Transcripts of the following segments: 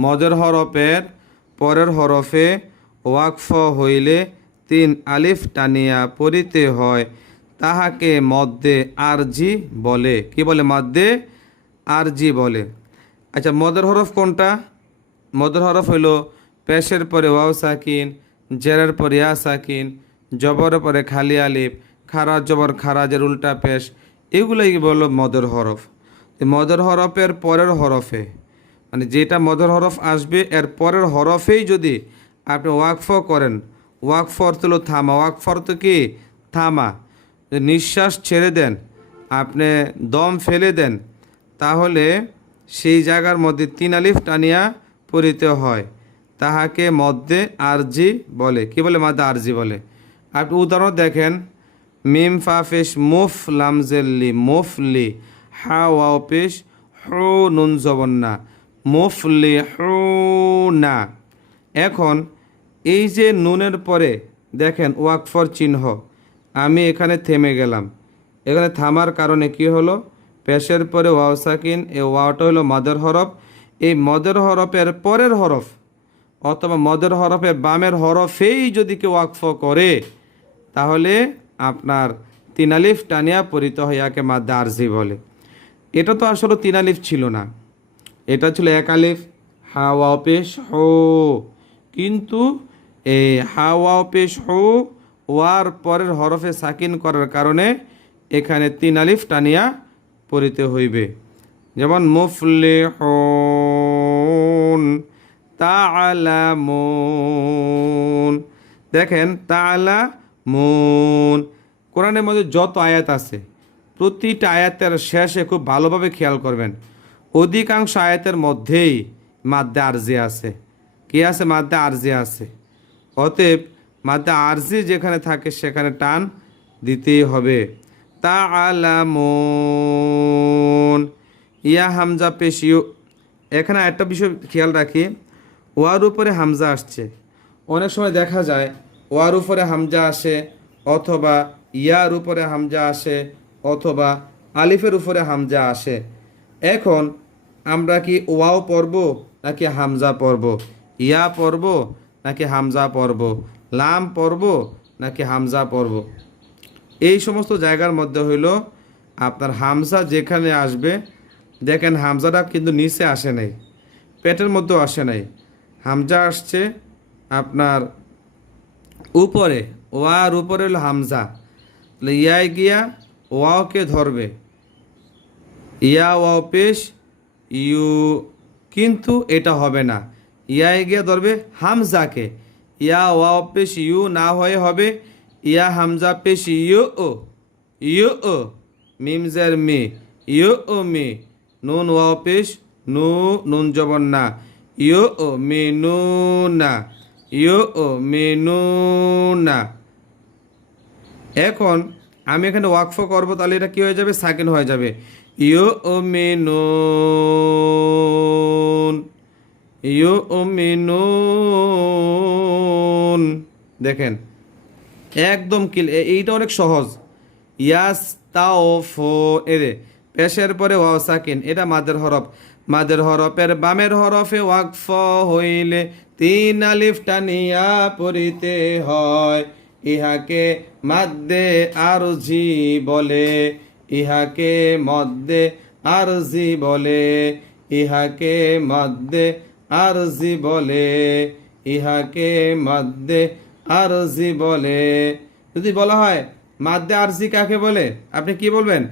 মদের হরফের পরের হরফে ওয়াকফ হইলে তিন আলিফ টানিয়া পড়িতে হয়। তাহাকে মধ্যে আরজি বলে। কি বলে মধ্যে আরজি বলে। আচ্ছা মদের হরফ কোনটা? মদের হরফ হইল পেশের পরে ওয়াও সাকিন, জেরের পরে ইয়া সাকিন জবরের পরে খালি আলিফ, খারাজ জবর খারাজের উল্টা পেশ। এগুলোই বলল মদের হরফ। মদের হরফের পরের হরফে মানে যেটা মদের হরফ আসবে, এর পরের হরফেই যদি আপনি ওয়াকফ করেন, ওয়াকফ অর্থ হলো থামা। ওয়াকফ অর্থ কি? থামা। নিঃশ্বাস ছেড়ে দেন, আপনি দম ফেলে দেন, তাহলে সেই জায়গার মধ্যে তিন আলিফ টানিয়া পড়িতে হয়। তাহাকে মধ্যে আরজি বলে। কি বলে মাদ্দে আরজি বলে? আপনি উদাহরণ দেখেন, মিম ফাফেশ মুফ লামজেল্লি মুফলি হা, ওয়াও, পেশ, হু, নুন, জবন্না। মুফলি হু না এখন এই যে নুনের পরে দেখেন ওয়াকফর চিহ্ন, আমি এখানে থেমে গেলাম। এখানে থামার কারণে কি হলো? পেশের পরে ওয়াও সাকিন এই ওয়াওটা হলো মদের হরফ। এই মদের হরফের পরের হরফ অথবা মদের হরফে বামের হরফেই যদি কেউ ওয়াকফ করে, তাহলে আপনার তিনালিফ টানিয়া পরিত হইয়াকে মা দার্জি বলে। এটা তো আসলে তিনালিফ ছিল না। এটা ছিল এক আলিফ, হাওয়া পেশ হো। কিন্তু এই হাওয়া পেশ হো ওয়ার পরের হরফে সাকিন করার কারণে এখানে তিন আলিফ টানিয়া পড়িতে হইবে। যেমন মুফলে তালামুন দেখেন তালা মুন কোরআনের মধ্যে যত আয়াত আছে, প্রতিটা আয়াতের শেষে খুব ভালোভাবে খেয়াল করবেন। অধিকাংশ আয়াতের মধ্যেই মাদ্দে আরজি আছে। কি আছে? মাদ্দে আরজি আছে। অতএব মাদ্দে আরজি যেখানে থাকে সেখানে টান দিতেই হবে। তা আলামুন ইয়া হামজা পেশ ইউ এখানে একটা বিষয় খেয়াল রাখি। ওয়ার উপরে হামজা আসছে। অনেক সময় দেখা যায় ওয়ার উপরে হামজা আসে অথবা ইয়ার উপরে হামজা আসে অথবা আলিফের উপরে হামজা আসে। এখন আমরা কি ওয়াও পড়ব নাকি হামজা পড়ব? ইয়া পড়ব নাকি হামজা পড়ব? লাম পড়ব নাকি হামজা পড়ব? এই সমস্ত জায়গার মধ্যে হইল আপনার হামজা যেখানে আসবে, দেখেন হামজাটা কিন্তু নিচে আসে নাই, পেটের মধ্যেও আসে নাই। হামজা আসছে আপনার উপরে, ওয়ার উপরে হলো হামজা। তাহলে ইয়ায় গিয়া ওয়াওকে ধরবে। ইয়া ওয়াও পেশ ইউ, কিন্তু এটা হবে না। ইয়ায় গিয়া ধরবে হামজাকে। ইয়া ওয়া পেশ ইউ, না হয়ে হবে ইয়া হামজা পেশ ইউ ও। ইউ ও মিমজার মে। ইউ ও মে, নুন ওয়া পেশ, নু, নুন জবন না। ইউ ও মে, নু, না। ইউ ও মে, নু, না। এখন আমি এখানে ওয়াকফ করব, তাহলে এটা কি হয়ে যাবে? সাকিন হয়ে যাবে। ইউ ও মিনুন ইউ দেখেন, একদম কিল এইটা অনেক সহজ। ইয়াস তাও ফো এরে পেশের পরে ওয়াও সাকিন, এটা মাদের হরফ। মাদের হরফের বামের হরফে ওয়াকফ হইলে তিন আলিফ টানিয়া পড়িতে হয়। ইহাকে মাদ্দে আরজি বলে। ইহাকে মদ্দে আরজি বলে, ইহাকে মদ্দে আরজি বলে, ইহাকে মদ্দে আরজি বলে। যদি বলা হয় মাদ্দে আরজি কাকে বলে? আপনি কি বলবেন?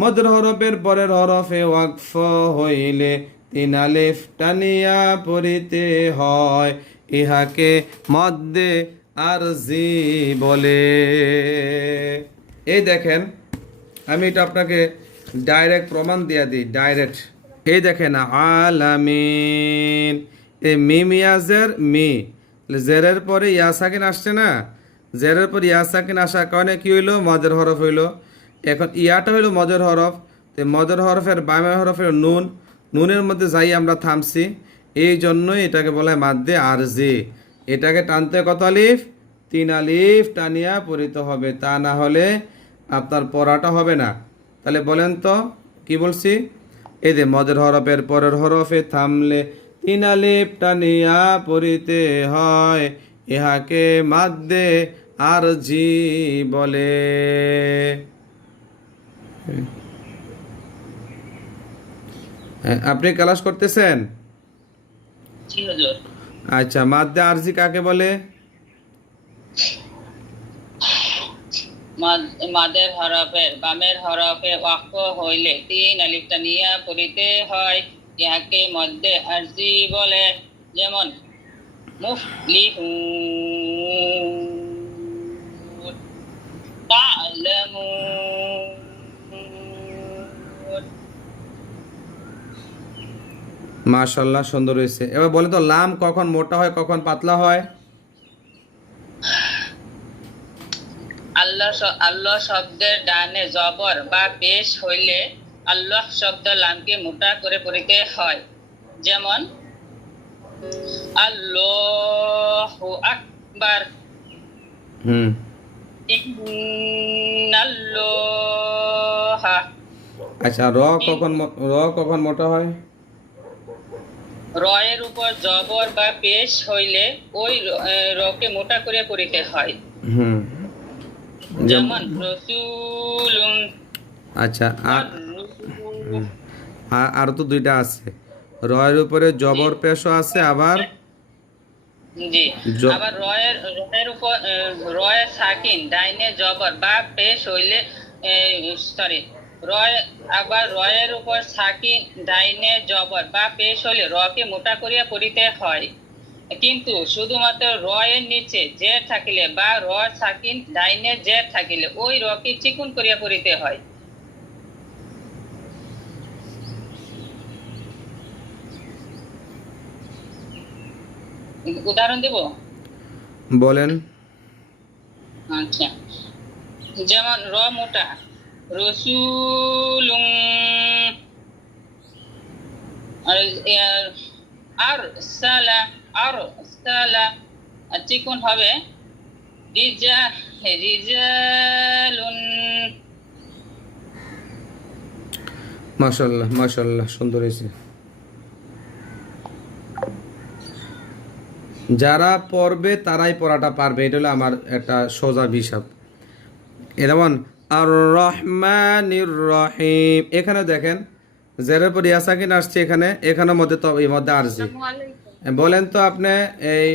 মদ্র হরফের পরের হরফে ওয়াকফ হইলে তিন আলিফ টানিয়া পড়িতে হয়, ইহাকে মদ্দে আরজি বলে। এই দেখেন আমি এটা আপনাকে ডাইরেক্ট প্রমাণ দিয়ে দিই ডাইরেক্ট এই দেখেন, আলামিন। এই মিমিয়াজের মি। জেরের পরে ইয়াসাকিন আসছে না? জেরের পর ইয়াসাকিন আসার কারণে কী হইল? মদের হরফ হইল। এখন ইয়াটা হইল মদের হরফ। তো মদের হরফের বামের হরফের নুন। নুনের মধ্যে যাই আমরা থামছি। এই জন্যই এটাকে বলা হয় মাদ্দে আরজি। এটাকে টানতে কত আলিফ? তিন আলিফ। টানিয়া পরিত হবে। তা না হলে আপনার পড়াটা হবে না। তাহলে বলেন তো কি বলছি? এই যে মদের হরফের পরের হরফে থামলে তিন আলিফ টানিয়া পড়িতে হয় ইহাকে মাদ্দে আর জি বলে। হ্যাঁ, আপনি ক্লাস করতেছেন? আচ্ছা মাদ্দে আরজি কাকে বলে মাদ- মাদের হরফের, বামের হরফে ওয়াক্ফ হইলে তিন আলিফটা নিয়া পড়িতে হয়। ইহাকে মধ্যে আরজি বলে, যেমন, মুফলিহুন, তা'লামুন। মাশাল্লাহ, সুন্দর হয়েছে। এবার বলে তো, লাম কখন মোটা হয়, কখন পাতলা হয়? আল্লাহ আল্লাহ শব্দের ডানে জবর বা পেশ হইলে আল্লাহ শব্দ লামকে মোটা করে পড়িতে হয়। যেমন আল্লাহু আকবার। হুম। আচ্ছা র কখন র কখন মোটা হয়? রয়ের উপর জবর বা পেশ হইলে ওই রকে মোটা করে পড়িতে হয়। হুম। যেমন আচ্ছা আর তো দুইটা আছে। রয়ের উপরে জবর পেশও আছে আবার জি। আবার রয়ের রয়ের উপর রয়ের সাকিন ডাইনে জবর বা পেশ হইলে সরি। রয় আবার রয়ের উপর সাকিন ডাইনে জবর বা পেশ হইলে রকে মোটা করিয়া পড়িতে হয়। কিন্তু শুধুমাত্র রয়ের নিচে যে থাকিলে বা র সাকিন ডাইনে যে থাকিলে ওই রকে চিকুন করিয়া পড়িতে হয়। উদাহরণ দেব? বলেন। আচ্ছা। যেমন র মোটা রসুলুম আর আর সালা আর সালা চিকুন হবে। রিজা রিজালুন। মাশাল্লাহ মাশাল্লাহ সুন্দর হয়েছে। যারা পড়বে তারাই পড়াটা পারবে এটা হলো আমার একটা সোজা হিসাব। এ যেমন আর রহমানির রহিম। এখানে দেখেন জেরের পর ইয়াসাকিন আসছে এখানে এখানের মধ্যে তো মধ্যে আরজি। বলেন তো আপনি এই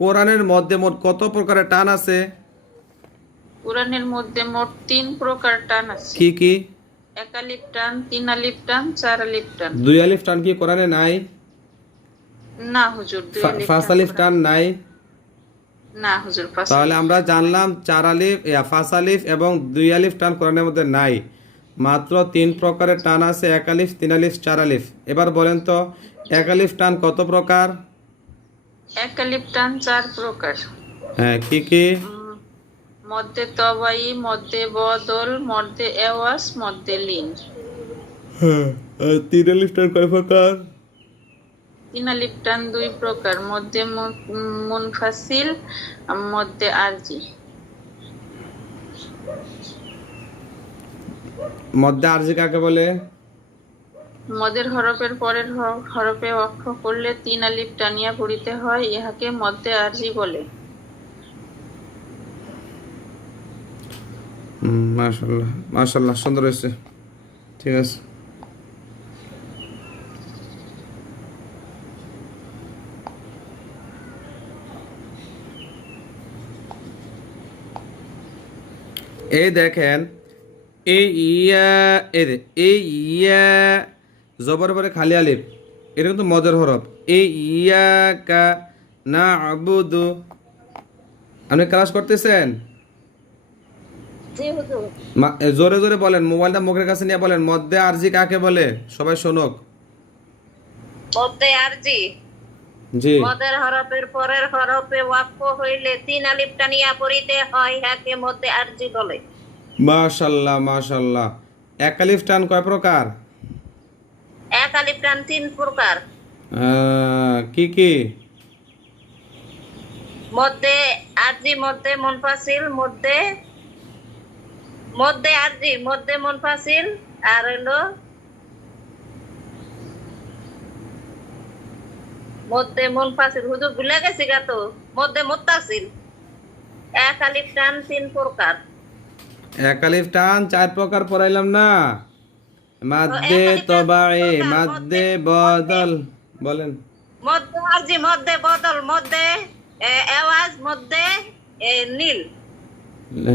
কোরআনের মধ্যে মোট কত প্রকারের টান আছে? কোরআনের মধ্যে মোট তিন প্রকার টান আছে। কি কি? এক আলিফ টান তিন আলিফ টান চার আলিফ টান। দুই আলিফ টান কি কোরআনে নাই? না হুজুর দুই আলিফ টান আলিফ টান নাই। না হুজুর পাঁচ তাহলে আমরা জানলাম চার আলিফ ইয়া, ফাঁস আলিফ এবং দুই আলিফ টান কোরআনের মধ্যে নাই। মাত্র তিন প্রকারের টান আছে এক আলিফ তিন আলিফ চার আলিফ। এবার বলেন তো এক আলিফ টান কত প্রকার? এক আলিফ চার প্রকার। হ্যাঁ কি কি? মধ্যে তবাই মধ্যে বদল মধ্যে এওয়াস মধ্যে লিন। হ্যাঁ তিন আলিফ টান কয় প্রকার? তিন আলিফ টান দুই প্রকার মধ্যে মুন- মুনফাসিল মধ্যে আরজি। মধ্যে আরজি কাকে বলে? মদের হরফের পরের হরফে অক্ষ করলে তিন আলিফ টানিয়া পড়িতে হয়, ইহাকে মধ্যে আরজি বলে। মাশাল্লাহ মাশাল্লাহ সুন্দর হয়েছে। ঠিক আছে। এই দেখেন এই ইয়া এই ইয়া জবর পরে খালি আলিফ। এটা কিন্তু মজার হরফ। এই ইয়া কা না আবুদু আপনি ক্লাস করতেছেন জোরে জোরে বলেন মোবাইলটা মুখের কাছে নিয়ে বলেন মধ্যে আরজি কাকে বলে? সবাই শোনক। মধ্যে আরজি? জি। মদের হরফের পরের হরফে ওয়াক্ফ হইলে তিন আলিফ টানিয়া পড়িতে হয় হ্যাকে মধ্যে আরজি বলে। মাশাল্লাহ মাশাল্লাহ। এক আলিফ টান কয় প্রকার? এক আলিফ টান তিন প্রকার। কি কি? মধ্যে আরজি মধ্যে মুনফাসিল মধ্যে মধ্যে আরজি মধ্যে মুনফাসিল আর হলো মধ্যে মন হুজুর ভুলে গেছি গা তো। মধ্যে মুত্তাসিল। এক আলিফ টান তিন প্রকার। একালিফ টান চার প্রকার পড়াইলাম না। মাদ্দে তবায়ে মাদ্দে বদল। বলেন। মধ্যে আরজি মধ্যে বদল মধ্যে আওয়াজ মধ্যে নীল।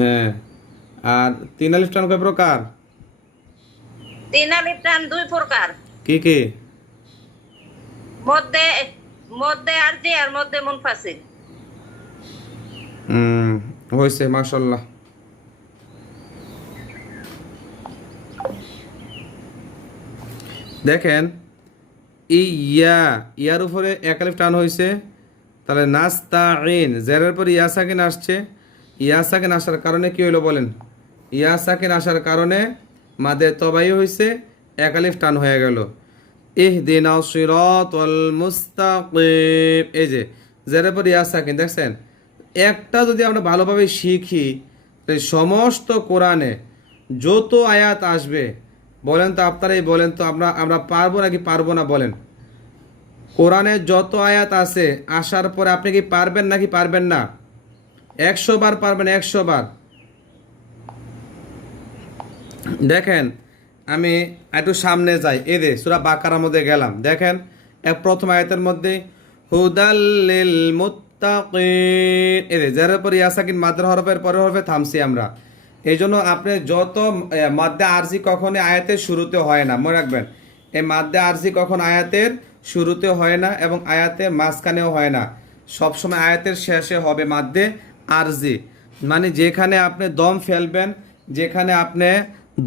হ্যাঁ। আর তিন আলিফ টান কয় প্রকার? তিন আলিফ টান দুই প্রকার। কি কি? মধ্যে মধ্যে আরজি আর মধ্যে মুনফাসিল। হুম হয়েছে মাশাল্লাহ দেখেন, এই ইয়া, ইয়ার উপরে একালিফ টান হয়েছে তাহলে নাস্তা ইন জেরের পর ইয়া সাকিন আসছে। ইয়া সাকিন আসার কারণে কি হইল বলেন? ইয়া সাকিন আসার কারণে মাদের তবাই হয়েছে একালিফ টান হয়ে গেল। ইহ দিন মুস্তাকিম। এই যে, জেরের পর ইয়া সাকিন, দেখছেন? একটা যদি আমরা ভালোভাবে শিখি সমস্ত কোরআনে যত আয়াত আসবে বলেন তো আপনারাই বলেন তো, আমরা আমরা পারব নাকি পারব না বলেন? কোরআনে যত আয়াত আছে, আসার পরে আপনি কি পারবেন নাকি পারবেন না? একশো বার পারবেন, একশো বার। দেখেন, আমি একটু সামনে যাই। এ দে সুরা বাকারার মধ্যে গেলাম। দেখেন, এক প্রথম আয়াতের মধ্যে হুদাল্লিল মুত্তাকিন। এ দে যার পরে ইয়াসাকিন মাদ্রা হরফের পরের হরফে থামছি আমরা। এই জন্য আপনি যত মাদ্দা আরজি কখনো আয়াতের শুরুতে হয় না। মনে রাখবেন, এই মাদ্দা আরজি কখন আয়াতের শুরুতে হয় না এবং আয়াতের মাঝখানেও হয় না। সবসময় আয়াতের শেষে হবে মাদ্দে আরজি। মানে যেখানে আপনি দম ফেলবেন, যেখানে আপনি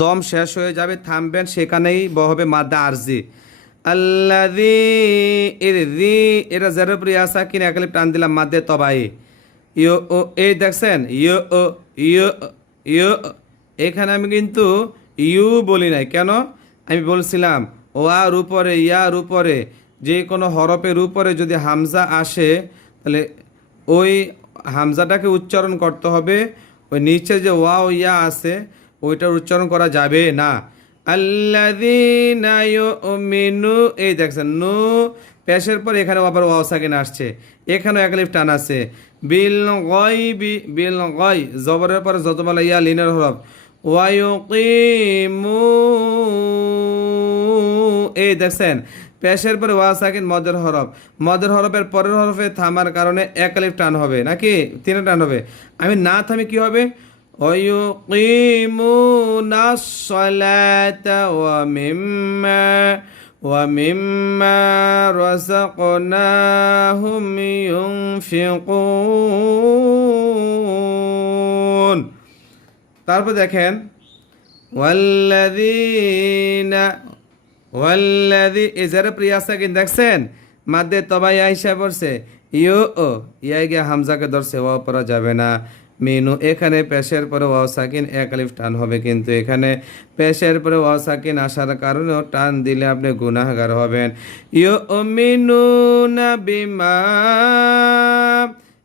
দম শেষ হয়ে যাবে, থামবেন, সেখানেই হবে মাদ্দা আরজি। আল্লাদি এর এটা জের উপরে আসা কিনে একালে টান দিলাম, মাদ্দে তবাই ইয়ো ও, এই দেখছেন ইয়ো ও ইয়ো ইয়ো এখানে আমি কিন্তু ইউ বলি নাই। কেন? আমি বলছিলাম ও আর উপরে, ইয়ার উপরে, যে কোনো হরফের উপরে যদি হামজা আসে, তাহলে ওই হামজাটাকে উচ্চারণ করতে হবে। ওই নিচে যে ওয়া ও ইয়া আছে, ওইটার উচ্চারণ করা যাবে না। ইউমিনু, এই দেখছেন নু পেশের পর এখানে আবার ওয়াও সাকিন আসছে। এখানেও একালিফ টান আছে। বিল গয়বি বিল গয় জবরের পরে যতবেলা ইয়া লিনের হরফ ওয়ায়ুকিমু এই দেখছেন পেশের পরে ওয়া সাকিন মদের হরফ মদের হরফের পরের হরফে থামার কারণে একালিফ টান হবে নাকি তিনে টান হবে আমি না থামি কি হবে ويقيمون الصلاة ومما ومما رزقناهم ينفقون তারপর দেখেন ওয়াল্লাযীনা ওয়াল্লাযী এজারে প্রিয়া সাকিন দেখছেন মাদ্দে তবাই আইসা পড়ছে ইউ ও ইয়াই গিয়া হামজাকে ধরছে ওয়া পড়া যাবে না মিনু, এখানে পেশের পরে ওয়াও সাকিন, এক আলিফ টান হবে। কিন্তু এখানে পেশের পরে ওয়াও সাকিন আসার কারণেও টান দিলে আপনি গুনাহগার হবেন। ইউ ও মিনু না বিমা।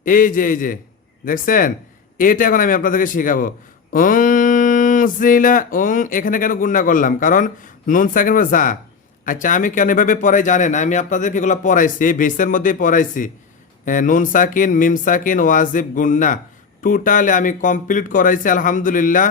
এই যে এই যে, দেখছেন? এটা এখন আমি আপনাদেরকে শেখাবো। সিলা উং, এখানে কেন গুন্না করলাম? কারণ নুন সাকিন যা। আচ্ছা আমি কেন এভাবে পড়াই জানেন? আমি আপনাদেরকে এগুলো পড়াইছি, এই বেসের মধ্যেই পড়াইছি। নুন সাকিন, মিম সাকিন, ওয়াজিব, গুন্না। টোটালি আমি কমপ্লিট করাইছি আলহামদুলিল্লাহ।